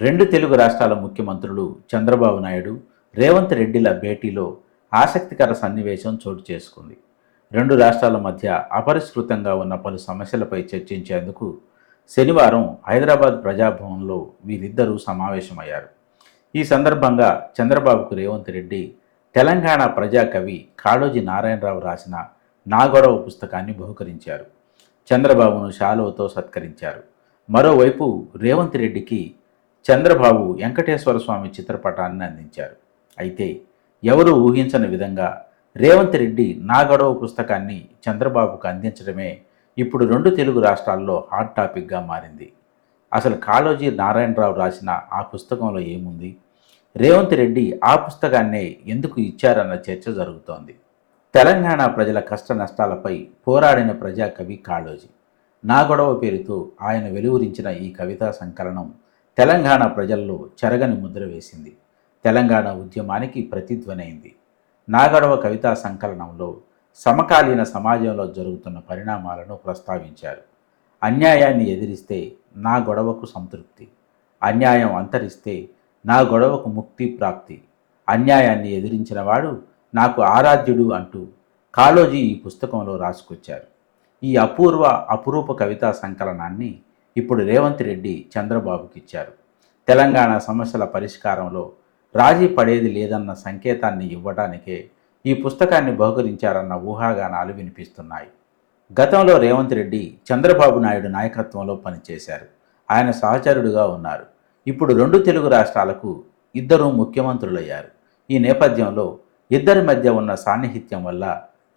రెండు తెలుగు రాష్ట్రాల ముఖ్యమంత్రులు చంద్రబాబు నాయుడు, రేవంత్ రెడ్డిల భేటీలో ఆసక్తికర సన్నివేశం చోటు చేసుకుంది. రెండు రాష్ట్రాల మధ్య అపరిష్కృతంగా ఉన్న పలు సమస్యలపై చర్చించేందుకు శనివారం హైదరాబాద్ ప్రజాభవన్లో వీరిద్దరూ సమావేశమయ్యారు. ఈ సందర్భంగా చంద్రబాబుకు రేవంత్ రెడ్డి తెలంగాణ ప్రజాకవి కాళోజీ నారాయణరావు రాసిన నా గొడవ పుస్తకాన్ని బహుకరించారు. చంద్రబాబును శాలువతో సత్కరించారు. మరోవైపు రేవంత్ రెడ్డికి చంద్రబాబు వెంకటేశ్వర స్వామి చిత్రపటాన్ని అందించారు. అయితే ఎవరూ ఊహించని విధంగా రేవంత్ రెడ్డి నా గొడవ పుస్తకాన్ని చంద్రబాబుకు అందించడమే ఇప్పుడు రెండు తెలుగు రాష్ట్రాల్లో హాట్ టాపిక్గా మారింది. అసలు కాళోజీ నారాయణరావు రాసిన ఆ పుస్తకంలో ఏముంది? రేవంత్ రెడ్డి ఆ పుస్తకాన్నే ఎందుకు ఇచ్చారన్న చర్చ జరుగుతోంది. తెలంగాణ ప్రజల కష్ట నష్టాలపై పోరాడిన ప్రజాకవి కాళోజీ. నా గొడవ పేరుతో ఆయన వెలువరించిన ఈ కవితా సంకలనం తెలంగాణ ప్రజల్లో చెరగని ముద్ర వేసింది. తెలంగాణ ఉద్యమానికి ప్రతిధ్వనైంది. నా గొడవ కవితా సంకలనంలో సమకాలీన సమాజంలో జరుగుతున్న పరిణామాలను ప్రస్తావించారు. అన్యాయాన్ని ఎదిరిస్తే నా గొడవకు సంతృప్తి, అన్యాయం అంతరిస్తే నా గొడవకు ముక్తి ప్రాప్తి, అన్యాయాన్ని ఎదిరించిన వాడు నాకు ఆరాధ్యుడు అంటూ కాళోజీ ఈ పుస్తకంలో రాసుకొచ్చారు. ఈ అపురూప కవితా సంకలనాన్ని ఇప్పుడు రేవంత్ రెడ్డి చంద్రబాబుకి ఇచ్చారు. తెలంగాణ సమస్యల పరిష్కారంలో రాజీ పడేది లేదన్న సంకేతాన్ని ఇవ్వడానికే ఈ పుస్తకాన్ని బహుకరించారన్న ఊహాగానాలు వినిపిస్తున్నాయి. గతంలో రేవంత్ రెడ్డి చంద్రబాబు నాయుడు నాయకత్వంలో పనిచేశారు. ఆయన సహచరుడుగా ఉన్నారు. ఇప్పుడు రెండు తెలుగు రాష్ట్రాలకు ఇద్దరు ముఖ్యమంత్రులయ్యారు. ఈ నేపథ్యంలో ఇద్దరి మధ్య ఉన్న సాన్నిహిత్యం వల్ల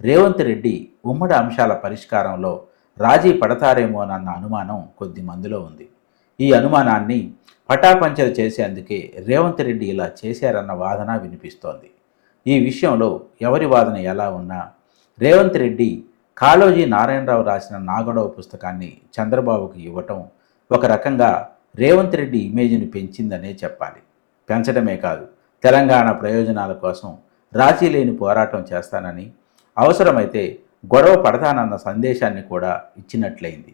రేవంత్ రెడ్డి ఉమ్మడి అంశాల పరిష్కారంలో రాజీ పడతారేమోనన్న అనుమానం కొద్ది మందిలో ఉంది. ఈ అనుమానాన్ని పటాపంచలు చేసేందుకే రేవంత్ రెడ్డి ఇలా చేశారన్న వాదన వినిపిస్తోంది. ఈ విషయంలో ఎవరి వాదన ఎలా ఉన్నా రేవంత్ రెడ్డి కాళోజీ నారాయణరావు రాసిన నా గొడవ పుస్తకాన్ని చంద్రబాబుకు ఇవ్వటం ఒక రకంగా రేవంత్ రెడ్డి ఇమేజ్ని పెంచిందనే చెప్పాలి. పెంచడమే కాదు, తెలంగాణ ప్రయోజనాల కోసం రాజీ లేని పోరాటం చేస్తానని, అవసరమైతే గొడవ పడతానన్న సందేశాన్ని కూడా ఇచ్చినట్లయింది.